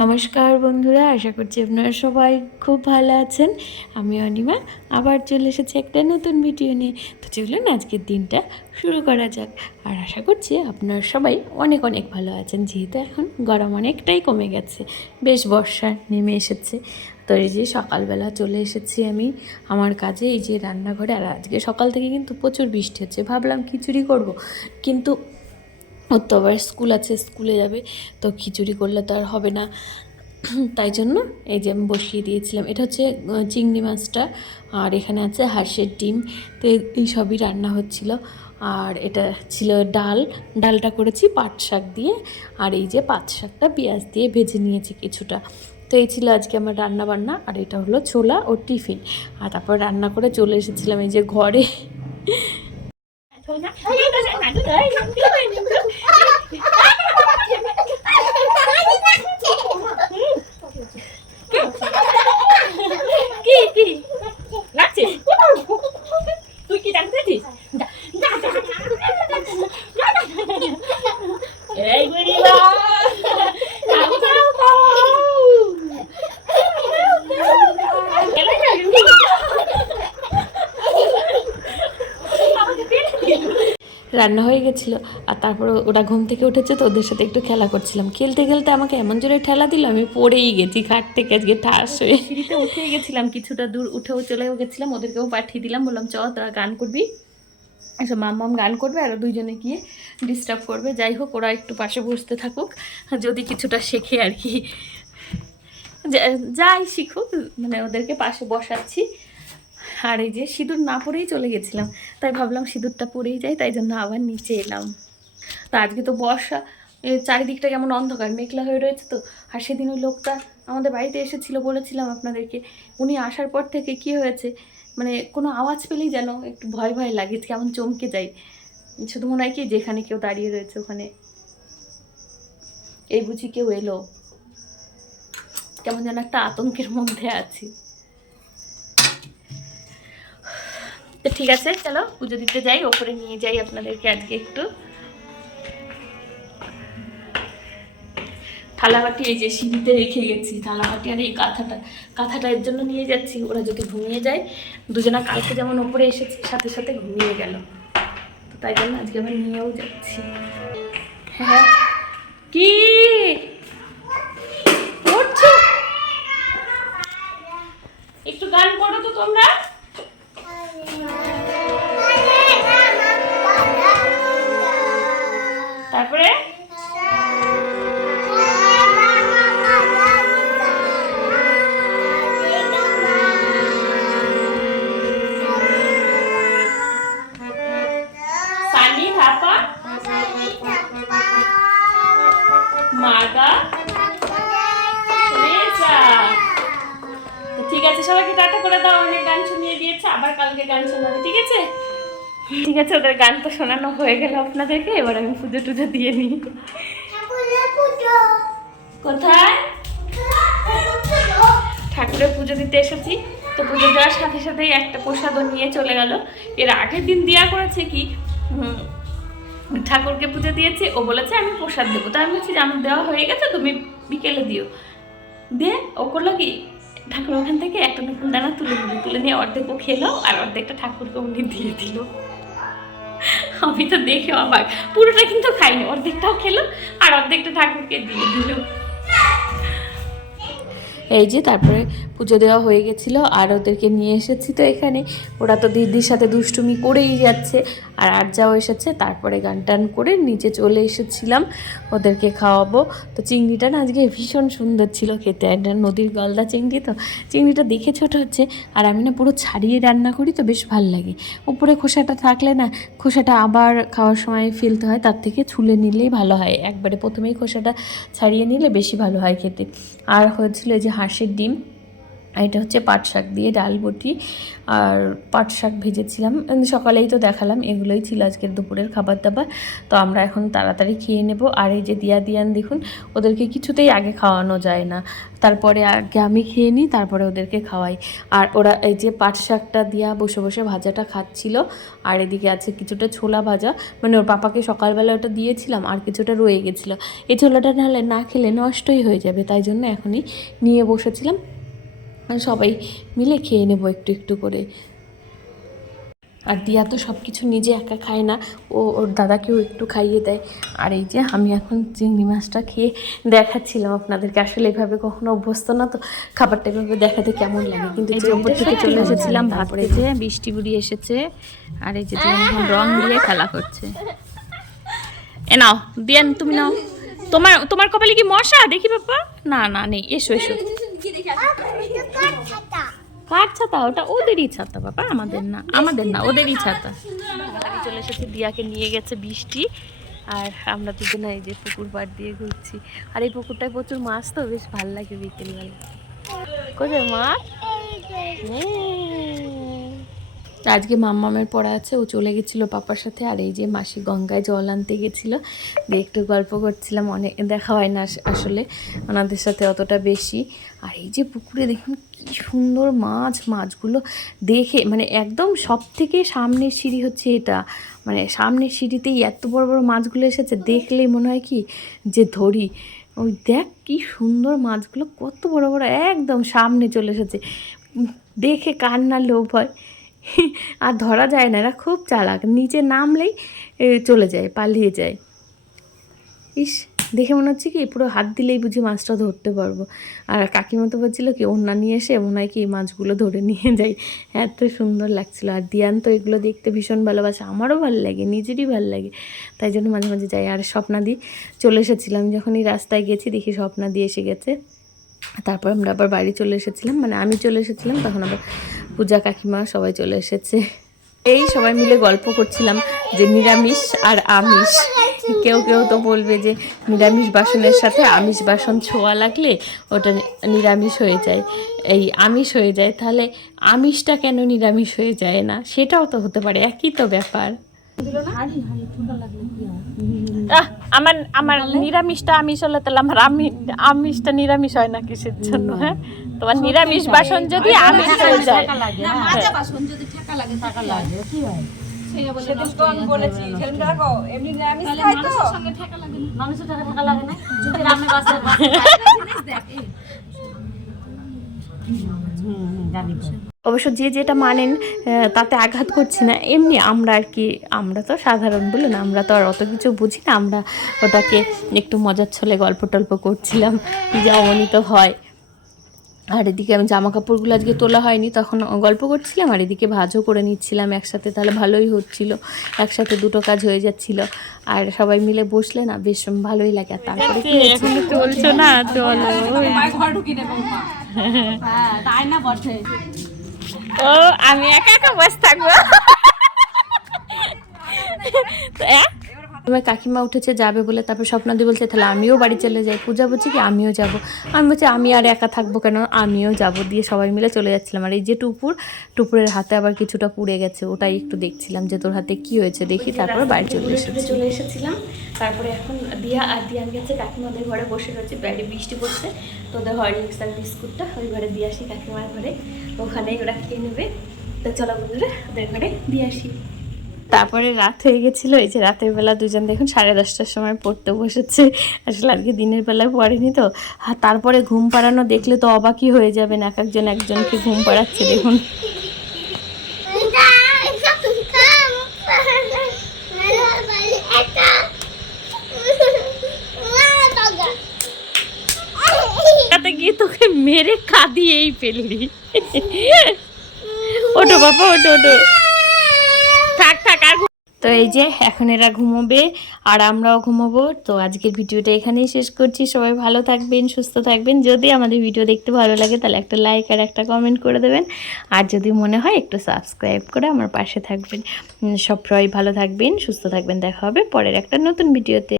নমস্কার বন্ধুরা, আশা করছি আপনারা সবাই খুব ভালো আছেন। আমি অনিমা আবার চলে এসেছি একটা নতুন ভিডিও নিয়ে। তো চলুন আজকের দিনটা শুরু করা যাক। আর আশা করছি আপনারা সবাই অনেক অনেক ভালো আছেন, যেহেতু এখন গরম অনেকটাই কমে গেছে, বেশ বর্ষা নেমে এসেছে। তো এই যে সকালবেলা চলে এসেছি আমি আমার কাজে, এই যে রান্নাঘরে। আর আজকে সকাল থেকে কিন্তু প্রচুর বৃষ্টি হচ্ছে, ভাবলাম খিচুড়ি করব, কিন্তু ওর তো আবার স্কুল আছে, স্কুলে যাবে, তো খিচুড়ি করলে তো আর হবে না। তাই জন্য এই যে আমি বসিয়ে দিয়েছিলাম। এটা হচ্ছে চিংড়ি মাছটা, আর এখানে আছে হাঁসের ডিম। তো এই সবই রান্না হচ্ছিল। আর এটা ছিল ডালটা করেছি পাট শাক দিয়ে, আর এই যে পাট শাকটা পেঁয়াজ দিয়ে ভেজে নিয়েছি কিছুটা। তো এই ছিল আজকে আমার রান্না বান্না। আর এটা হলো ছোলা ও টিফিন। আর তারপর রান্না করে চলে এসেছিলাম এই যে ঘরে। কি কি লাগছে? তুই কি জানতেছিস? এই বুড়িমা রান্না হয়ে গেছিলো। আর তারপর ওরা ঘুম থেকে উঠেছে, তো ওদের সাথে একটু খেলা করছিলাম। খেলতে খেলতে আমাকে এমন জোরে ঠেলা দিল, আমি পড়েই গেছি খাট থেকে, আজকে ঠাস হয়ে। সিঁড়িতে উঠে গেছিলাম, কিছুটা দূর উঠেও চলেও গেছিলাম, ওদেরকেও পাঠিয়ে দিলাম, বললাম চ তোরা গান করবি, এসব মাম গান করবে, আর দুইজনে গিয়ে ডিস্টার্ব করবে। যাই হোক, ওরা একটু পাশে বসতে থাকুক, যদি কিছুটা শেখে আর কি, যাই শিখুক, মানে ওদেরকে পাশে বসাচ্ছি। আর এই যে সিঁদুর না পরেই চলে গেছিলাম, তাই ভাবলাম সিঁদুরটা পরেই যাই, তাই জন্য আবার নিচে এলাম। তো আজকে তো বর্ষা, চারিদিকটা কেমন অন্ধকার মেঘলা হয়ে রয়েছে। তো আর সেদিন ওই লোকটা আমাদের বাড়িতে এসেছিল, বলেছিলাম আপনাদেরকে। উনি আসার পর থেকে কি হয়েছে, মানে কোনো আওয়াজ পেলেই যেন একটু ভয় ভয় লাগে, কেমন চমকে যাই। শুধু মনে হয় কি, যেখানে কেউ দাঁড়িয়ে রয়েছে ওখানে এই বুঝি কেউ এলো, কেমন যেন একটা আতঙ্কের মধ্যে আছি। তো ঠিক আছে, চলো পুজো দিতে যাই, ওপরে নিয়ে যাই আপনাদেরকে আজকে একটু। থালাবাটি এই যে সিঁড়িতে রেখে গেছি, থালাবাটি আর এই কাঁথাটা এর জন্য নিয়ে যাচ্ছি, ওরা যদি ঘুমিয়ে যায়। দুজনা কালকে যেমন ওপরে এসেছে, সাথে সাথে ঘুমিয়ে গেল, তো তাই জন্য আজকে আবার নিয়েও যাচ্ছি। হ্যাঁ কি করছো? একটু গান করো তো তোমরা। তারপরে মাগা ঠিক আছে, সবাইকে টাটা করে দাও। অনেক গান শুনিয়ে দিয়েছে, আবার কালকে গান শোনাবে, ঠিক আছে? ঠিক আছে, ওদের গান তো শোনানো হয়ে গেল আপনাদেরকে, এবার আমি পুজো টুজো দিয়ে নিই। কোথায়? ঠাকুরের পুজো দিতে এসেছি। তো পুজো দেওয়ার সাথে সাথেই একটা প্রসাদও নিয়ে চলে গেল। এর আগের দিন দেওয়া করেছে কি, ঠাকুরকে পুজো দিয়েছে, ও বলেছে আমি প্রসাদ দেবো। তো আমি বলছি যে আমার দেওয়া হয়ে গেছে, তুমি বিকেলে দিও। দিয়ে ও করলো কি, ঠাকুর ওখান থেকে একটা নতুন দানা তুলে নিয়ে অর্ধেক ও খেলো, আর অর্ধেকটা ঠাকুরকে উনি দিয়ে দিল। আমি তো দেখে অবাক, পুরোটা কিন্তু খাইনি, অর্ধেকটাও খেলো আর অর্ধেকটা ঠাকুরকে দিয়ে দিল। এই যে তারপরে পুজো দেওয়া হয়ে গেছিলো, আর ওদেরকে নিয়ে এসেছি তো এখানে। ওরা তো দিদির সাথে দুষ্টুমি করেই যাচ্ছে, আর যাও এসেছে। তারপরে গান টান করে নিচে চলে এসেছিলাম, ওদেরকে খাওয়াবো। তো চিংড়িটা না আজকে ভীষণ সুন্দর ছিল খেতে, একটা নদীর গলদা চিংড়ি, তো চিংড়িটা দেখে ছোট হচ্ছে, আর আমি না পুরো ছাড়িয়ে রান্না করি, তো বেশ ভালো লাগে। উপরে খোসাটা থাকলে না, খোসাটা আবার খাওয়ার সময় ফেলতে হয়, তার থেকে ছুলে নিলেই ভালো হয়, একবারে প্রথমেই খোসাটা ছাড়িয়ে নিলে বেশি ভালো হয় খেতে। আর হয়েছিল এই যে হাঁসের ডিম, আর এটা হচ্ছে পাট শাক দিয়ে ডাল বটি আর পাট শাক ভেজেছিলাম, সকালেই তো দেখালাম। এগুলোই ছিল আজকের দুপুরের খাবার দাবার। তো আমরা এখন তাড়াতাড়ি খেয়ে নেব। আর এই যে দিয়ান দেখুন, ওদেরকে কিছুতেই আগে খাওয়ানো যায় না, তারপরে আগে আমি খেয়ে নিই, তারপরে ওদেরকে খাওয়াই। আর ওরা এই যে পাট শাকটা দিয়া বসে বসে ভাজাটা খাচ্ছিল। আর এদিকে আছে কিছুটা ছোলা ভাজা, মানে ওর পাপাকে সকালবেলা ওটা দিয়েছিলাম আর কিছুটা রয়ে গেছিলো। এই ছোলাটা নাহলে না খেলে নষ্টই হয়ে যাবে, তাই জন্য এখনই নিয়ে বসেছিলাম। সবাই মিলে খেয়ে নেবো একটু একটু করে। আর দিয়া তো সব কিছু নিজে একা খায় না, ওর দাদাকেও একটু খাইয়ে দেয়। আর এই যে আমি এখন চিংড়ি মাছটা খেয়ে দেখাচ্ছিলাম আপনাদেরকে। আসলে এভাবে কখনো অভ্যস্ত না, তো খাবারটা এভাবে দেখাতে কেমন লাগে। কিন্তু এই যে উপর থেকে চলে এসেছিলাম ভাত খেতে, বৃষ্টি বুড়ি এসেছে। আর এই যে এখন রং দিয়ে খেলা করছে। এ নাও দিয়ান, তুমি নাও। তোমার কপালে কি মশা দেখি বাবা? না না নেই, এসো এসো। কার ছাতা? ওটা ওদেরই ছাতা বাবা, আমাদের না ওদেরই ছাতা। আমি চলে এসেছি, দিয়াকে নিয়ে গেছে বৃষ্টি। আর আমরা দুজনে এই যে পুকুর পাড় দিয়ে ঘুরছি। আর এই পুকুরটায় প্রচুর মাছ, তো বেশ ভালো লাগে বিকেলবেলা। কোথায় মাছ? আজকে মাম্মামের পড়া আছে, ও চলে গেছিলো পাপার সাথে। আর এই যে মাসি গঙ্গায় জল আনতে গেছিলো, দিয়ে একটু গল্প করছিলাম। অনেক দেখা হয় না আসলে ওনাদের সাথে অতটা বেশি। আর এই যে পুকুরে দেখুন কি সুন্দর মাছগুলো দেখে, মানে একদম সব থেকে সামনের সিঁড়ি হচ্ছে এটা, মানে সামনের সিঁড়িতেই এত বড় বড় মাছগুলো এসেছে, দেখলেই মনে হয় কি যে ধরি। ওই দেখ কি সুন্দর মাছগুলো, কত বড় বড়, একদম সামনে চলে এসেছে। দেখে কার না লোভ হয়। আর ধরা যায় না, এরা খুব চালাক, নিচে নামলেই চলে যায়, পালিয়ে যায়। ইস, দেখে মনে হচ্ছে কি পুরো হাত দিলেই বুঝি মাছটা ধরতে পারবো। আর কাকিমা তো বলছিল কি ওড়না নিয়ে এসে মনে হয় কি মাছগুলো ধরে নিয়ে যাই, এত সুন্দর লাগছিল। আর দিয়ান তো এগুলো দেখতে ভীষণ ভালোবাসে, আমারও ভালো লাগে, নিজেরই ভালো লাগে, তাই জন্য মাঝে মাঝে যাই। আর স্বপ্নাদি চলে এসেছিলাম, যখনই রাস্তায় গেছি দেখি স্বপ্নাদি এসে গেছে। তারপর আমরা আবার বাড়ি চলে এসেছিলাম, মানে আমি চলে এসেছিলাম, তখন আবার পূজা কাকিমা সবাই চলে এসেছে। এই সবাই মিলে গল্প করছিলাম যে নিরামিষ আর আমিষ। কেউ কেউ তো বলবে যে নিরামিষ বাসনের সাথে আমিষ বাসন ছোঁয়া লাগলে ওটা নিরামিষ হয়ে যায়, এই আমিষ হয়ে যায়। তাহলে আমিষটা কেন নিরামিষ হয়ে যায় না? সেটাও তো হতে পারে, একই তো ব্যাপার। আমার আমার নিরামিষটা আমিষ হলে তাহলে আমার আমিষটা নিরামিষ হয় না কিসের জন্য? হ্যাঁ, তোমার নিরামিষ বাসন যদি আমিষ হয়ে যায়, অবশ্য যে যেটা মানেন তাতে আঘাত করছি না, এমনি আমরা আর কি, আমরা তো সাধারণ বলুন, আমরা তো আর অত কিছু বুঝি না। আমরা ওটাকে একটু মজার ছলে গল্প টল্প করছিলাম যে অমনি তো হয়। আর এদিকে আমি জামা কাপড়গুলো আজকে তোলা হয়নি, তখন গল্প করছিলাম, আর এদিকে ভাজও করে নিচ্ছিলাম একসাথে, তাহলে ভালোই হচ্ছিল, একসাথে দুটো কাজ হয়ে যাচ্ছিল। আর সবাই মিলে বসলে না বেশ ভালোই লাগে। আর তারপরে এখন চলছো না, চলো ও আমি একা একা বসে থাকবো। তোমার কাকিমা উঠেছে যাবে বলে, তারপর স্বপ্নাদি বলছে তাহলে আমিও বাড়ি চলে যাই। পূজা বলছে কি আমিও যাব। আমি বলছি আমি আর একা থাকবো কেন, আমিও যাব। দিয়ে সবাই মিলে চলে যাচ্ছিলাম। আর এই যে টুপুরের হাতে আবার কিছুটা পুড়ে গেছে, ওটাই একটু দেখছিলাম যে তোর হাতে কি হয়েছে দেখি। তারপর বাড়ি চলে এসেছিলাম। তারপরে এখন দিয়ান গেছে কাকিমাদের ঘরে বসে রয়েছে, বাইরে বৃষ্টি পড়ছে, তো ওদের হরলিক্স আর বিস্কুটটা ওই ঘরে দিয়ে আসি কাকিমার ঘরে, ওখানেই ওরা খেয়ে নেবে। তো চলো বন্ধুরা ওদের ঘরে দিয়ে আসি। তারপরে রাত হয়ে গেছিলো, এই যে রাতের বেলা দুজন দেখুন 10:30টার সময় পড়তে বসেছে। আসলে আজকে দিনের বেলায় পড়েনি তো। আর তারপরে ঘুম পাড়ানো দেখলে তো অবাকই হয়ে যাবেন, এক একজন একজনকে ঘুম পাড়াচ্ছে দেখুন। গিয়ে তোকে মেরে কাঁদিয়েই ফেললি। ওঠো বাবা, ওঠো। থাক আর। তো এই যে এখন এরা ঘুমোবে আর আমরাও ঘুমোবো। তো আজকের ভিডিওটা এখানেই শেষ করছি। সবাই ভালো থাকবেন, সুস্থ থাকবেন। যদি আমাদের ভিডিও দেখতে ভালো লাগে তাহলে একটা লাইক আর একটা কমেন্ট করে দেবেন। আর যদি মনে হয় একটু সাবস্ক্রাইব করে আমার পাশে থাকবেন। সবাই ভালো থাকবেন, সুস্থ থাকবেন। দেখা হবে পরের একটা নতুন ভিডিওতে।